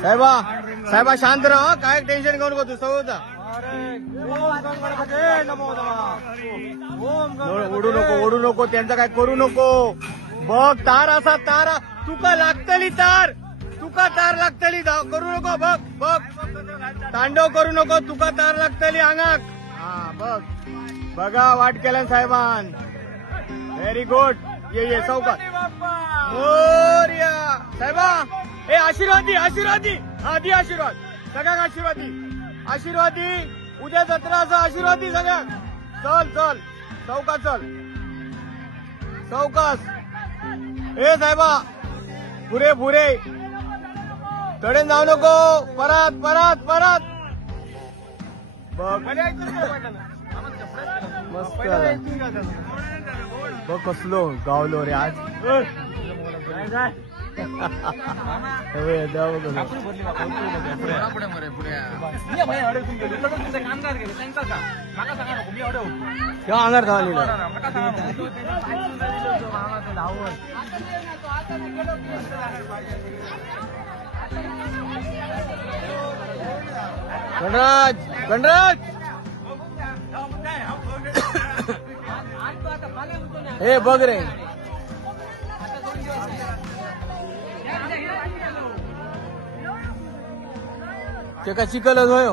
साहेबा साहेबा शांत राहा, काय टेन्शन घेऊ नको तू सवयचा. ओढू नको त्यांचं काय करू नको. बघ तार असा तार तुका लागतली तार, तुका तार लागतली करू नको. बघ बघ तांडव करू नको, तुका तार लागतली अंगाक. हा बघ बघा वाट केल्या साहेबान. Very good. ये चौकात मोर्या साहेबा. हे आशीर्वादी आशीर्वादी हा दी आशीर्वाद सगळ्यात आशीर्वादी आशीर्वादी. उद्या जत्राचा आशीर्वादी सगळ्यात. चल चल चौकात चल चौकास. हे साहेबा पुरे पुरे तडे जाऊ नको. परत परत परत बघ बघ कसलो गावलो रे आज. अंगार गणराज गणराज. हे बघ रे ते का चिकलच होय.